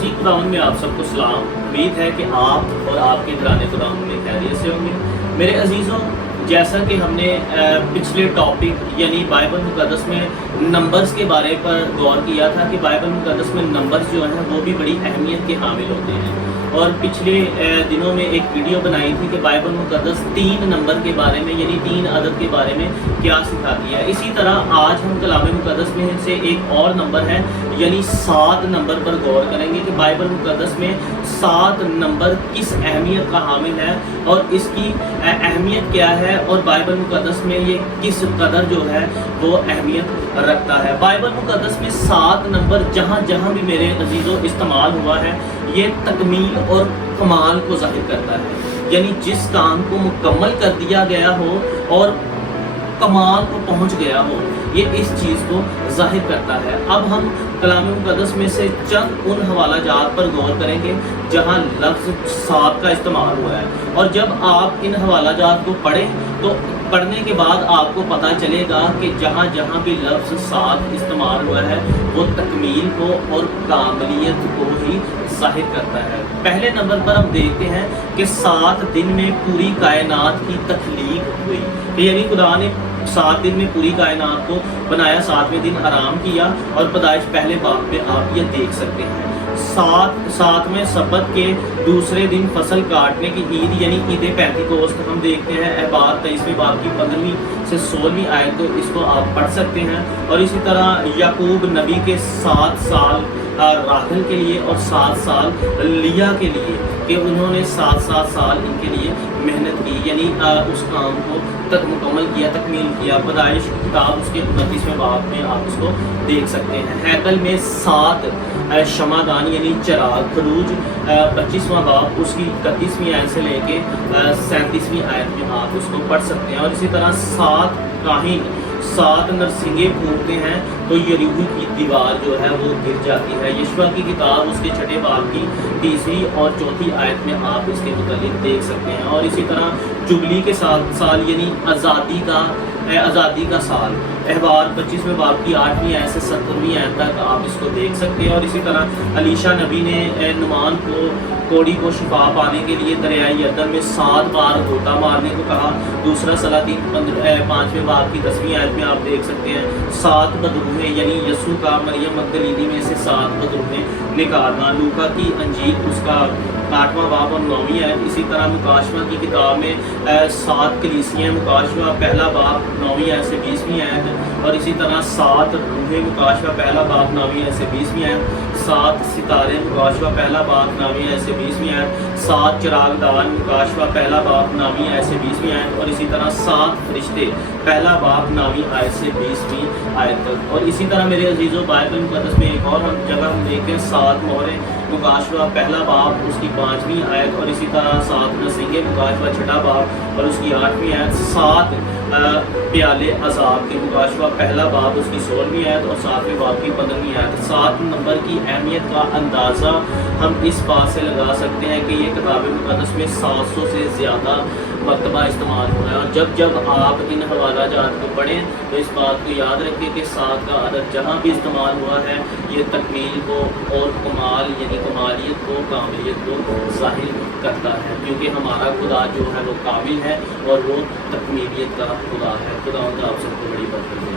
मसीह खुदावन में आप सबको सलाम। उम्मीद है कि आप और आपके घराने खुदावन में खैरियत से होंगे। मेरे अजीज़ों, जैसा कि हमने पिछले टॉपिक यानी बाइबल मुक़द्दस में नंबर्स के बारे पर गौर किया था कि बाइबल मुक़द्दस में नंबर्स जो हैं वो भी बड़ी अहमियत के हामिल होते हैं। और पिछले दिनों में एक वीडियो बनाई थी कि बाइबल मुक़द्दस 3 नंबर के बारे में यानी 3 अदद के बारे में क्या सिखाती है। इसी तरह आज हम कलाम मुक़द्दस में से एक और नंबर है यानी 7 नंबर पर गौर करेंगे कि बाइबल मुक़द्दस में 7 नंबर किस अहमियत का हामिल है और इसकी अहमियत क्या है और बाइबल मुक़द्दस में ये किस कदर जो है वो अहमियत रखता है। बाइबल मुक़द्दस में 7 नंबर जहाँ जहाँ भी मेरे अजीज़ों इस्तेमाल हुआ है ये तकमील और कमाल को ज़ाहिर करता है, यानी जिस काम को मुकम्मल कर दिया गया हो और कमाल को पहुंच गया हो, ये इस चीज़ को ज़ाहिर करता है। अब हम कलाम मुक़द्दस में से चंद उन हवाला जात पर गौर करेंगे जहां लफ्ज़ 7 का इस्तेमाल हुआ है। और जब आप इन हवाला जात को पढ़ें तो पढ़ने के बाद आपको पता चलेगा कि जहाँ जहाँ भी लफ्ज़ 7 इस्तेमाल हुआ है वो तकमील को और कामलियत को ही ज़ाहिर करता है। पहले नंबर पर हम देखते हैं कि 7 दिन में पूरी कायनात की तख्लीक हुई, यानी खुदा ने 7 दिन में पूरी कायनात को बनाया, 7वें दिन आराम किया। और पैदाइश पहले बाब में आप ये देख सकते हैं। 7वें सबत के दूसरे दिन फसल काटने की ईद यानी ईद पेंतिकोस्त हम देखते हैं। अहबार 23वें बाब की 15वीं से 16वीं आयत को इसको आप पढ़ सकते हैं। और इसी तरह याकूब नबी के 7 साल राहल के लिए और 7 साल लिया के लिए कि उन्होंने 7 साल इनके लिए मेहनत की, यानी उस काम को तक मुकम्मल किया, तकमील किया। पैदाइश की किताब उसके 29वें बाब में आप उसको देख सकते हैं। हैकल में 7 शमादान यानी चिराग, खरूज 25वां बाब उसकी 31वीं आयत से लेके 37वीं आयत में आप उसको पढ़ सकते हैं। और इसी तरह 7 काहिन 7 नरसिंगे फूटते हैं तो यरीहो की दीवार जो है वो गिर जाती है। यशवा की किताब उसके 6ठे बाब की 3री और 4थी आयत में आप इसके मुतालिक देख सकते हैं। और इसी तरह जुबली के साल यानी आज़ादी का साल, अहबार 25वें बाब की 8वीं आयत से 70वीं आयत तक आप इसको देख सकते हैं। और इसी तरह अलीशा नबी ने नुमान को कोड़ी को शिफा पाने के लिए दरियाई यरदन में 7 बार गोता मारने को कहा। दूसरा सलातीन 5वें बाब की 10वीं आयत में आप देख सकते हैं 7 बदरूहें यानी यसू का मरियम मगदलीनी में से 7 बदरूहें निकालना। लूका की अंजील उसका 8वां बाब और 9वीं आयत। इसी तरह मुकाशवा की किताब में 7 कलीसियाँ, मुकाशवा पहला बाब 9वीं आयत से 20वीं आयत। और इसी तरह 7 रूहें, मुकाशवा पहला बाब 9वीं आयत से 20वीं आयत। 7 सितारे, मुकाशवा पहला बाब 9वीं आयत से 20वीं आयत। 7 चिरागदान, मुकाशवा पहला बाब 9वीं आयत से 20वीं आयत। और इसी तरह 7 फरिश्ते, पहला बाब 9वीं आयत से 20वीं आयत तक। और इसी तरह मेरे अजीज़ों बाइबल मुक़द्दस में एक और जगह हम देखते हैं 7 मोहरें, मुकाशवा पहला बाब उसकी 5वीं आयत। और इसी तरह 7 नरसिंगे, मुकाशवा 6ठा बाब और उसकी 8वीं आयत। 7 प्याले अज़ाब के, मुकाशवा पहला बाब उसकी 16वीं आयत और 7वें बाब की 15वीं आयत। 7 नंबर की अहमियत का अंदाज़ा हम इस बात से लगा सकते हैं कि ये किताब मुक़द्दस में 700 से ज़्यादा मरतबा इस्तेमाल हुआ है। और जब जब आप इन हवाला जात को पढ़ें तो इस बात को याद रखें कि 7 का अदद जहाँ भी इस्तेमाल हुआ है ये तकमील को और कमाल यानी कमालियत को, कामिलियत को ज़ाहिर करता है, क्योंकि हमारा खुदा जो है वो कामिल है और वो तकमीलियत का खुदा है। खुदा आप सबको बड़ी बात